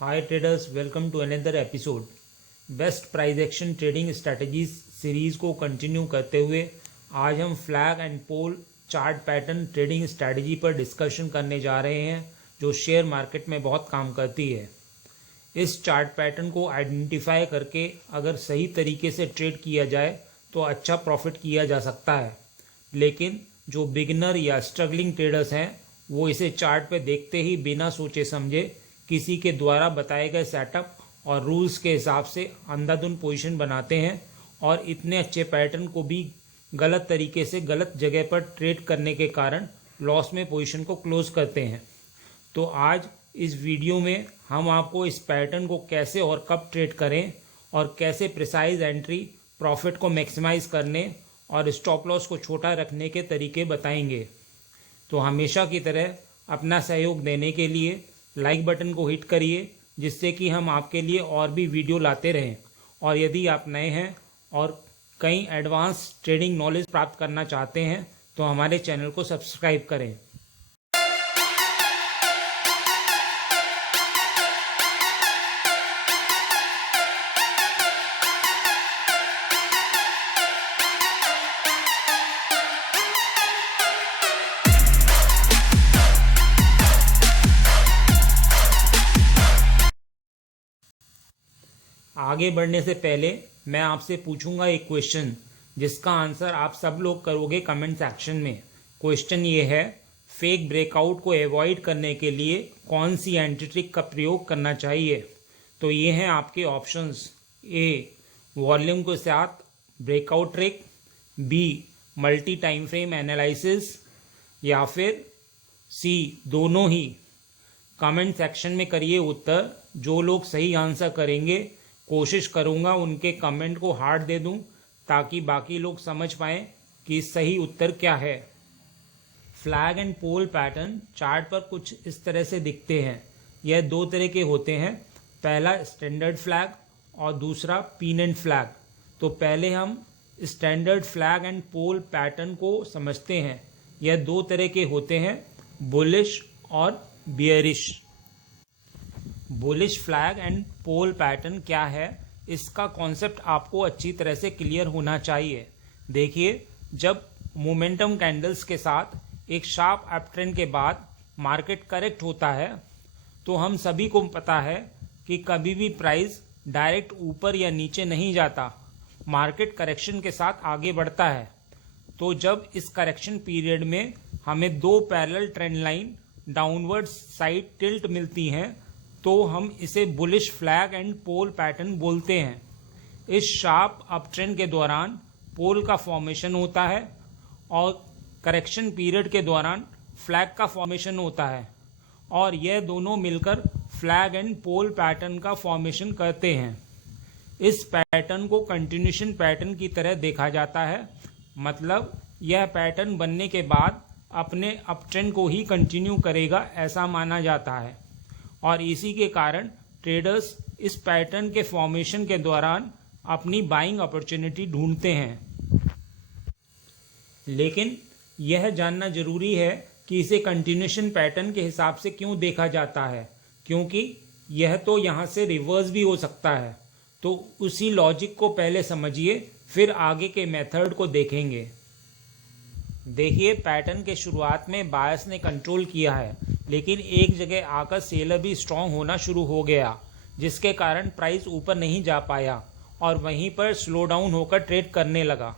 Hi traders, welcome to another episode. Best price action trading strategies series को continue करते हुए आज हम flag and pole chart pattern trading strategy पर discussion करने जा रहे हैं जो शेयर मार्केट में बहुत काम करती है। इस चार्ट पैटर्न को आइडेंटिफाई करके अगर सही तरीके से ट्रेड किया जाए तो अच्छा प्रॉफिट किया जा सकता है, लेकिन जो बिगिनर या स्ट्रगलिंग ट्रेडर्स हैं वो इसे चार्ट पे देखते ही बिना सोचे समझे किसी के द्वारा बताए गए सेटअप और रूल्स के हिसाब से अंधाधुंध पोजीशन बनाते हैं और इतने अच्छे पैटर्न को भी गलत तरीके से गलत जगह पर ट्रेड करने के कारण लॉस में पोजीशन को क्लोज करते हैं। तो आज इस वीडियो में हम आपको इस पैटर्न को कैसे और कब ट्रेड करें और कैसे प्रिसाइज एंट्री प्रॉफिट को मैक्सिमाइज करने और स्टॉप लॉस को छोटा रखने के तरीके बताएंगे। तो हमेशा की तरह अपना सहयोग देने के लिए लाइक बटन को हिट करिए, जिससे कि हम आपके लिए और भी वीडियो लाते रहें। और यदि आप नए हैं और कई एडवांस ट्रेडिंग नॉलेज प्राप्त करना चाहते हैं तो हमारे चैनल को सब्सक्राइब करें। आगे बढ़ने से पहले मैं आपसे पूछूंगा एक क्वेश्चन जिसका आंसर आप सब लोग करोगे कमेंट सेक्शन में। क्वेश्चन ये है, फेक ब्रेकआउट को अवॉइड करने के लिए कौन सी एंट्री ट्रिक का प्रयोग करना चाहिए? तो ये हैं आपके ऑप्शंस। ए, वॉल्यूम के साथ breakout trick, B, multi time frame analysis, या फिर सी, दोनों ही। कमेंट सेक्शन में करिए उत्तर। जो लोग सही आंसर करेंगे कोशिश करूंगा उनके कमेंट को हार्ट दे दूं ताकि बाकी लोग समझ पाएं कि सही उत्तर क्या है। Flag and pole pattern chart पर कुछ इस तरह से दिखते हैं। यह दो तरह के होते हैं, पहला स्टैंडर्ड फ्लैग और दूसरा पिन एंड फ्लैग। तो पहले हम standard flag and pole pattern को समझते हैं। यह दो तरह के होते हैं, बुलिश और bearish. Bullish flag and pole pattern क्या है, इसका कॉन्सेप्ट आपको अच्छी तरह से क्लियर होना चाहिए। देखिए, जब मोमेंटम कैंडल्स के साथ एक शार्प अप ट्रेंड के बाद मार्केट करेक्ट होता है तो हम सभी को पता है कि कभी भी प्राइस डायरेक्ट ऊपर या नीचे नहीं जाता, मार्केट करेक्शन के साथ आगे बढ़ता है। तो जब इस करेक्शन पीरियड में हमें दो parallel trend line downward side tilt मिलती हैं तो हम इसे bullish flag and pole pattern बोलते हैं। इस शार्प अप ट्रेंड के दौरान पोल का फॉर्मेशन होता है और करेक्शन पीरियड के दौरान फ्लैग का फॉर्मेशन होता है और यह दोनों मिलकर फ्लैग एंड पोल पैटर्न का फॉर्मेशन करते हैं। इस पैटर्न को कंटिन्यूएशन पैटर्न की तरह देखा जाता है, मतलब यह पैटर्न बनने के बाद अपने अप ट्रेंड को ही कंटिन्यू करेगा, ऐसा माना जाता है। और इसी के कारण ट्रेडर्स इस पैटर्न के फॉर्मेशन के दौरान अपनी बाइंग अपॉर्चुनिटी ढूंढते हैं। लेकिन यह जानना जरूरी है कि इसे कंटिन्यूएशन पैटर्न के हिसाब से क्यों देखा जाता है, क्योंकि यह तो यहाँ से रिवर्स भी हो सकता है। तो उसी लॉजिक को पहले समझिए, फिर आगे के मेथड को देखेंगे। देखिए, पैटर्न के शुरुआत में बायस ने कंट्रोल किया है, लेकिन एक जगह आकर सेलर भी स्ट्रांग होना शुरू हो गया, जिसके कारण प्राइस ऊपर नहीं जा पाया और वहीं पर स्लो डाउन होकर ट्रेड करने लगा।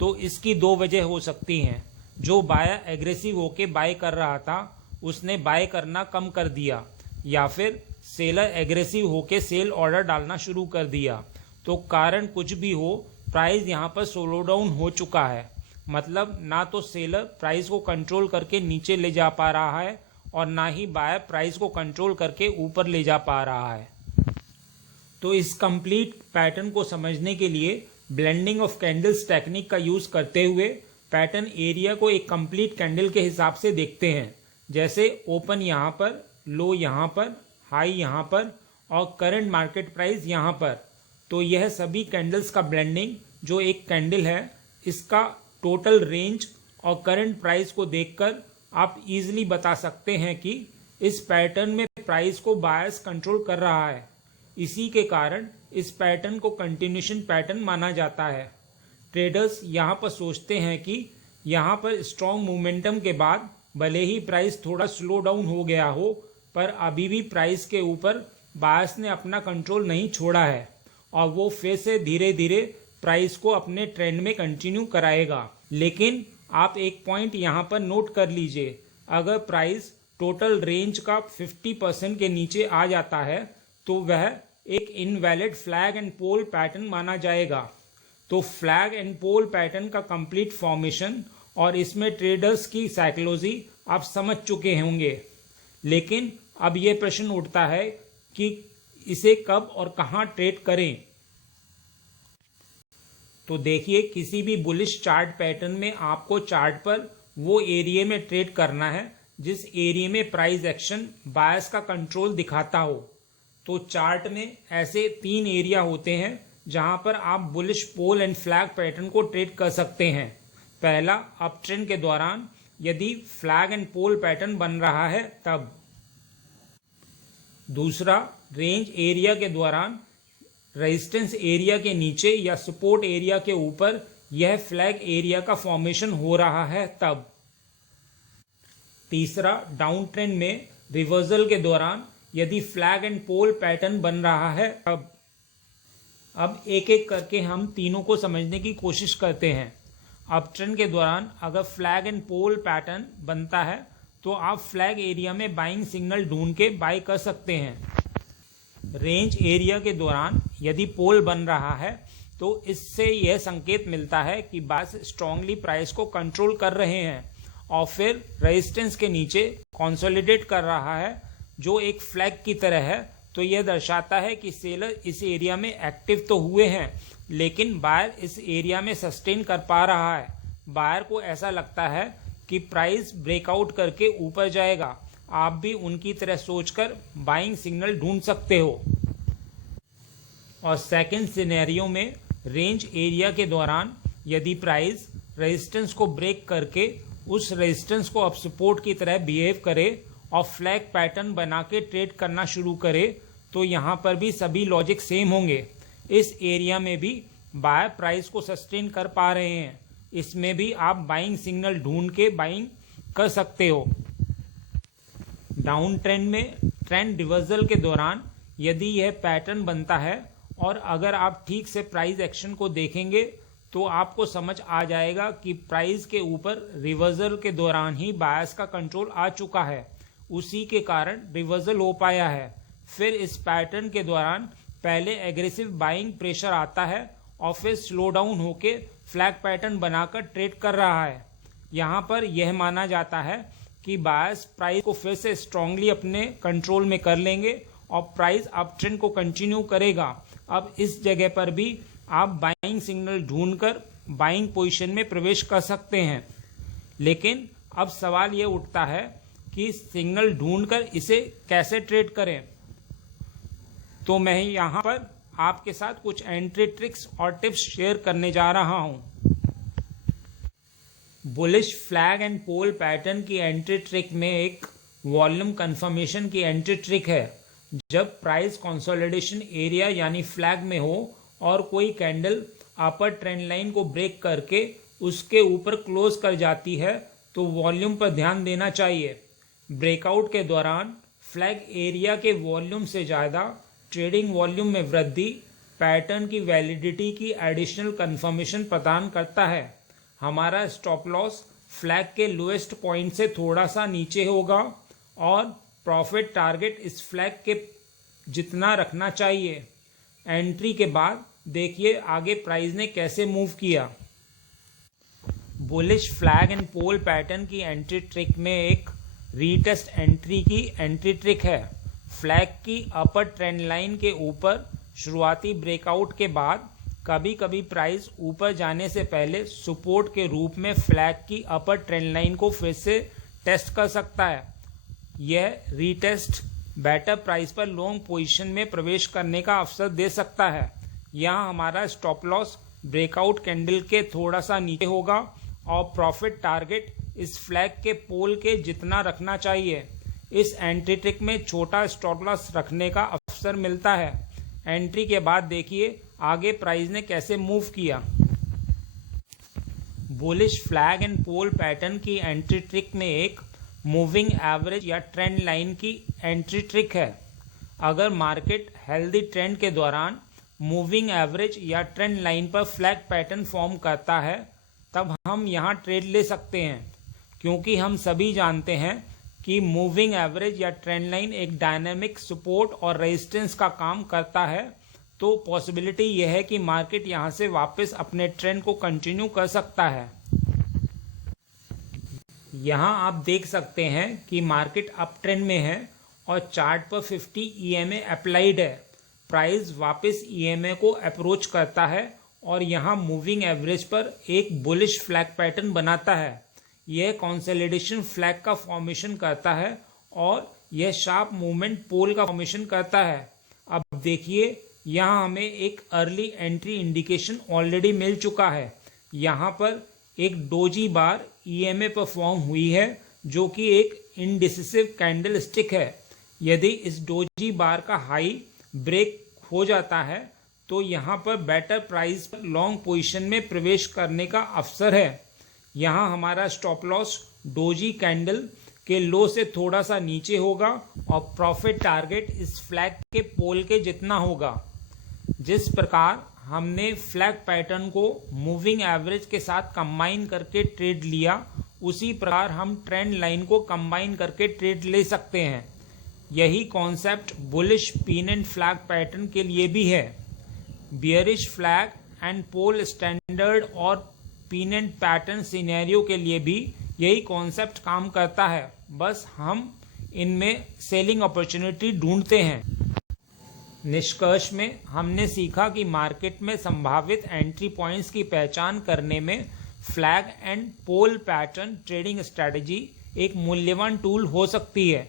तो इसकी दो वजह हो सकती हैं। जो बायर एग्रेसिव होकर बाय कर रहा था उसने बाय करना कम कर दिया, या फिर सेलर एग्रेसिव होकर सेल ऑर्डर डालना शुरू कर दिया। तो कारण कुछ भी हो, प्राइस यहाँ पर स्लो डाउन हो चुका है। मतलब ना तो सेलर प्राइस को कंट्रोल करके नीचे ले जा पा रहा है और ना ही बायर प्राइस को कंट्रोल करके ऊपर ले जा पा रहा है। तो इस कंप्लीट पैटर्न को समझने के लिए ब्लेंडिंग ऑफ कैंडल्स टेक्निक का यूज करते हुए पैटर्न एरिया को एक कंप्लीट कैंडल के हिसाब से देखते हैं। जैसे ओपन यहाँ पर, लो यहाँ पर, हाई यहाँ पर और करंट मार्केट प्राइस यहाँ पर। तो यह सभी कैंडल्स का ब्लेंडिंग जो एक कैंडल है, इसका टोटल रेंज और करंट प्राइस को देखकर आप इजीली बता सकते हैं कि इस पैटर्न में प्राइस को बायर्स कंट्रोल कर रहा है। इसी के कारण इस पैटर्न को कंटिन्यूशन पैटर्न माना जाता है। ट्रेडर्स यहाँ पर सोचते हैं कि यहाँ पर स्ट्रॉन्ग मोमेंटम के बाद भले ही प्राइस थोड़ा स्लो डाउन हो गया हो, पर अभी भी प्राइस के ऊपर बायर्स ने अपना कंट्रोल नहीं छोड़ा है और वो फिर से धीरे धीरे प्राइस को अपने ट्रेंड में कंटिन्यू कराएगा। लेकिन आप एक पॉइंट यहाँ पर नोट कर लीजिए, अगर प्राइस टोटल रेंज का 50% के नीचे आ जाता है तो वह एक invalid flag and pole pattern माना जाएगा। तो फ्लैग एंड पोल पैटर्न का कंप्लीट फॉर्मेशन और इसमें ट्रेडर्स की साइकोलॉजी आप समझ चुके होंगे। लेकिन अब ये प्रश्न उठता है कि इसे कब और कहाँ ट्रेड करें। तो देखिए, किसी भी बुलिश चार्ट पैटर्न में आपको चार्ट पर वो एरिया में ट्रेड करना है जिस एरिया में प्राइस एक्शन बायर्स का कंट्रोल दिखाता हो। तो चार्ट में ऐसे 3 एरिया होते हैं जहां पर आप bullish pole and flag pattern को ट्रेड कर सकते हैं। पहला, अप ट्रेंड के दौरान यदि फ्लैग एंड पोल पैटर्न बन रहा है तब। दूसरा, रेंज एरिया के दौरान रेजिस्टेंस एरिया के नीचे या सपोर्ट एरिया के ऊपर यह फ्लैग एरिया का फॉर्मेशन हो रहा है तब। तीसरा, डाउन ट्रेंड में रिवर्सल के दौरान यदि फ्लैग एंड पोल पैटर्न बन रहा है तब। अब एक एक करके हम तीनों को समझने की कोशिश करते हैं। अप ट्रेंड के दौरान अगर फ्लैग एंड पोल पैटर्न बनता है तो आप फ्लैग एरिया में बाइंग सिग्नल ढूंढ के बाय कर सकते हैं। रेंज एरिया के दौरान यदि पोल बन रहा है तो इससे यह संकेत मिलता है कि बायर्स स्ट्रांगली प्राइस को कंट्रोल कर रहे हैं और फिर रेजिस्टेंस के नीचे कंसोलिडेट कर रहा है जो एक फ्लैग की तरह है। तो यह दर्शाता है कि सेलर इस एरिया में एक्टिव तो हुए हैं लेकिन बायर इस एरिया में सस्टेन कर पा रहा है। बायर को ऐसा लगता है कि प्राइस ब्रेकआउट करके ऊपर जाएगा। आप भी उनकी तरह सोचकर बाइंग सिग्नल ढूंढ सकते हो। और सेकंड सिनेरियो में रेंज एरिया के दौरान यदि प्राइस रेजिस्टेंस को ब्रेक करके उस रेजिस्टेंस को अब सपोर्ट की तरह बिहेव करे और फ्लैग पैटर्न बना के ट्रेड करना शुरू करे तो यहाँ पर भी सभी लॉजिक सेम होंगे। इस एरिया में भी बायर प्राइस को सस्टेन कर पा रहे हैं, इसमें भी आप बाइंग सिग्नल ढूंढ के बाइंग कर सकते हो। डाउन ट्रेंड में ट्रेंड रिवर्सल के दौरान यदि यह पैटर्न बनता है और अगर आप ठीक से प्राइस एक्शन को देखेंगे तो आपको समझ आ जाएगा कि प्राइस के ऊपर रिवर्सल के दौरान ही बायर्स का कंट्रोल आ चुका है, उसी के कारण रिवर्सल हो पाया है। फिर इस पैटर्न के दौरान पहले एग्रेसिव बाइंग प्रेशर आता है और फिर स्लो डाउन होके फ्लैग पैटर्न बनाकर ट्रेड कर रहा है। यहाँ पर यह माना जाता है कि बायर्स प्राइस को फिर से स्ट्रांगली अपने कंट्रोल में कर लेंगे और प्राइस अप ट्रेंड को कंटिन्यू करेगा। अब इस जगह पर भी आप बाइंग सिग्नल ढूंढकर बाइंग पोजीशन में प्रवेश कर सकते हैं। लेकिन अब सवाल ये उठता है कि सिग्नल ढूंढकर इसे कैसे ट्रेड करें। तो मैं यहाँ पर आपके साथ कुछ एंट्री ट्रिक्स और टिप्स शेयर करने जा रहा हूँ। Bullish flag and pole pattern की एंट्री ट्रिक में एक वॉल्यूम कंफर्मेशन की एंट्री ट्रिक है। जब प्राइस कंसोलिडेशन एरिया यानी फ्लैग में हो और कोई कैंडल अपर ट्रेंड लाइन को ब्रेक करके उसके ऊपर क्लोज कर जाती है तो वॉल्यूम पर ध्यान देना चाहिए। ब्रेकआउट के दौरान फ्लैग एरिया के वॉल्यूम से ज़्यादा ट्रेडिंग वॉल्यूम में वृद्धि पैटर्न की वैलिडिटी की एडिशनल कंफर्मेशन प्रदान करता है। हमारा स्टॉप लॉस फ्लैग के लोएस्ट पॉइंट से थोड़ा सा नीचे होगा और प्रॉफिट टारगेट इस फ्लैग के जितना रखना चाहिए। एंट्री के बाद देखिए आगे प्राइस ने कैसे मूव किया। Bullish flag and pole pattern की एंट्री ट्रिक में एक रीटेस्ट एंट्री की एंट्री ट्रिक है। फ्लैग की अपर ट्रेंड लाइन के ऊपर शुरुआती ब्रेकआउट के बाद कभी कभी प्राइस ऊपर जाने से पहले सपोर्ट के रूप में फ्लैग की अपर ट्रेंड लाइन को फिर से टेस्ट कर सकता है। यह रीटेस्ट बेटर प्राइस पर लॉन्ग पोजीशन में प्रवेश करने का अवसर दे सकता है। यहाँ हमारा स्टॉप लॉस ब्रेकआउट कैंडल के थोड़ा सा नीचे होगा और प्रॉफिट टारगेट इस फ्लैग के पोल के जितना रखना चाहिए। इस एंट्री ट्रिक में छोटा स्टॉप लॉस रखने का अवसर मिलता है। एंट्री के बाद देखिए आगे प्राइस ने कैसे मूव किया। Bullish flag and pole pattern की एंट्री ट्रिक में एक मूविंग एवरेज या ट्रेंड लाइन की एंट्री ट्रिक है। अगर मार्केट हेल्दी ट्रेंड के दौरान मूविंग एवरेज या ट्रेंड लाइन पर फ्लैग पैटर्न फॉर्म करता है तब हम यहाँ ट्रेड ले सकते हैं, क्योंकि हम सभी जानते हैं कि मूविंग एवरेज या ट्रेंड लाइन एक डायनामिक सपोर्ट और रेजिस्टेंस का काम करता है। तो पॉसिबिलिटी यह है कि मार्केट यहाँ से वापस अपने ट्रेंड को कंटिन्यू कर सकता है। यहाँ आप देख सकते हैं कि मार्केट अप ट्रेंड में है और चार्ट पर 50 EMA अप्लाइड है। प्राइस वापस EMA को अप्रोच करता है और यहाँ मूविंग एवरेज पर एक बुलिश फ्लैग पैटर्न बनाता है। यह कंसोलिडेशन फ्लैग का फॉर्मेशन करता है और यह शार्प मूवमेंट पोल का फॉर्मेशन करता है। अब देखिए यहाँ हमें एक अर्ली एंट्री इंडिकेशन ऑलरेडी मिल चुका है। यहाँ पर एक डोजी बार EMA पर फॉर्म हुई है जो कि एक इनडिसिसिव कैंडल स्टिक है। यदि इस डोजी बार का हाई ब्रेक हो जाता है तो यहाँ पर बेटर प्राइस पर लॉन्ग पोजीशन में प्रवेश करने का अवसर है। यहाँ हमारा स्टॉप लॉस डोजी कैंडल के लो से थोड़ा सा नीचे होगा और प्रॉफिट टारगेट इस फ्लैग के पोल के जितना होगा। जिस प्रकार हमने फ्लैग पैटर्न को मूविंग एवरेज के साथ कंबाइन करके ट्रेड लिया, उसी प्रकार हम ट्रेंड लाइन को कंबाइन करके ट्रेड ले सकते हैं। यही concept bullish pin and flag pattern के लिए भी है। Bearish flag and pole standard और पिन एंड पैटर्न सिनेरियो के लिए भी यही कॉन्सेप्ट काम करता है, बस हम इनमें सेलिंग अपॉर्चुनिटी ढूंढते हैं। निष्कर्ष में हमने सीखा कि मार्केट में संभावित एंट्री पॉइंट्स की पहचान करने में flag and pole pattern trading strategy एक मूल्यवान टूल हो सकती है।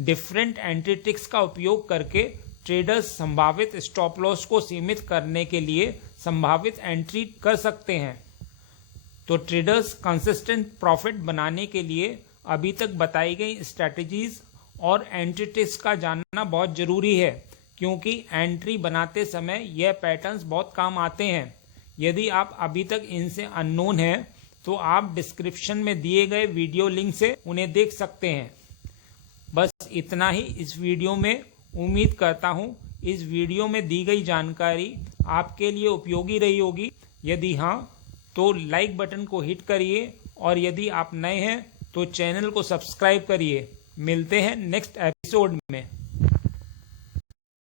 डिफरेंट एंट्री ट्रिक्स का उपयोग करके ट्रेडर्स संभावित स्टॉप लॉस को सीमित करने के लिए संभावित एंट्री कर सकते हैं। तो ट्रेडर्स कंसिस्टेंट प्रॉफिट बनाने के लिए अभी तक बताई गई स्ट्रैटेजीज और एंट्री ट्रिक्स का जानना बहुत जरूरी है, क्योंकि एंट्री बनाते समय यह पैटर्न्स बहुत काम आते हैं। यदि आप अभी तक इनसे अननोन हैं तो आप डिस्क्रिप्शन में दिए गए वीडियो लिंक से उन्हें देख सकते हैं। बस इतना ही इस वीडियो में। उम्मीद करता हूँ इस वीडियो में दी गई जानकारी आपके लिए उपयोगी रही होगी। यदि हाँ तो लाइक बटन को हिट करिए और यदि आप नए हैं तो चैनल को सब्सक्राइब करिए। मिलते हैं नेक्स्ट एपिसोड में।